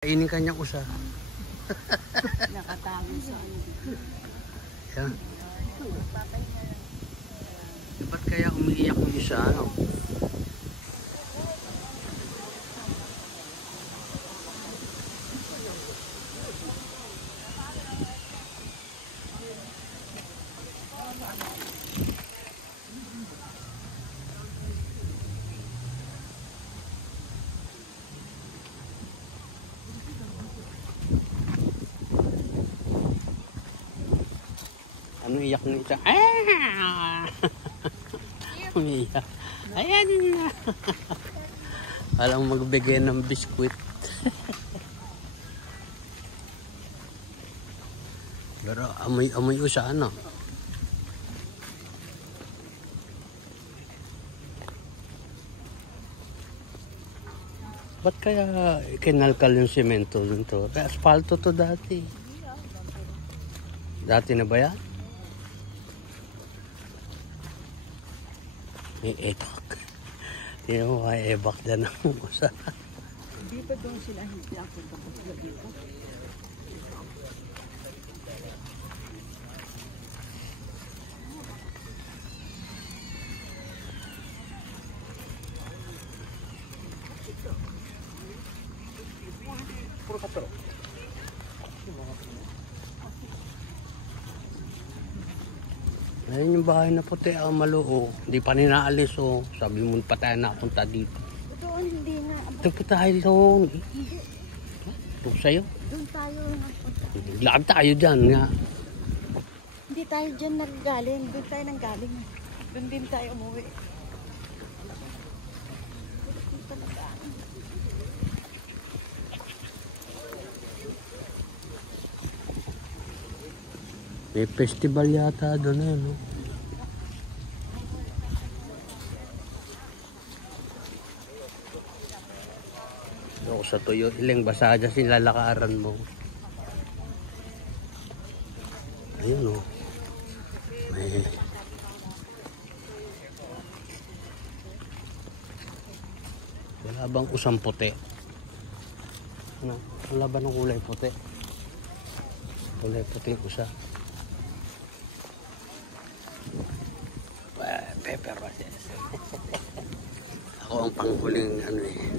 Kainin kanya usa. Nakatago sa ano. Yan. Ba't kaya umiiyak yung isa, ano? Ano iyak ng isa? Ah! Umiiyak. Ayan na. Walang magbigay ng biskwit. Pero amoy usa, ano? Ba't kaya kinalkal yung semento dito? Asfalto to dati. Dati na ba yan? May ebak. Hindi mo may ebak dyan ang usa. Hindi pa doon sila hindi ako kapag dito. Puro kapero. Ayun yung bahay na puti, maluo. Hindi pa ninaalis, oh. Sabi mo pa tayo napunta dito. Doon hindi nga. Ito pa tayo doon. Doon sa'yo. Doon tayo nagpunta. Lakad tayo dyan nga. Hindi tayo dyan nanggaling. Doon tayo nanggaling. Doon din tayo umuwi. May festival yata doon, eh, no? Ako sa tuyo, ilang basa dyan silalakaran mo. Ayun, oh. May... Wala bang usang puti? Ano? Wala ba ng kulay puti? Kulay puti usa. Pepper roses. Ako ang panghuling ano eh.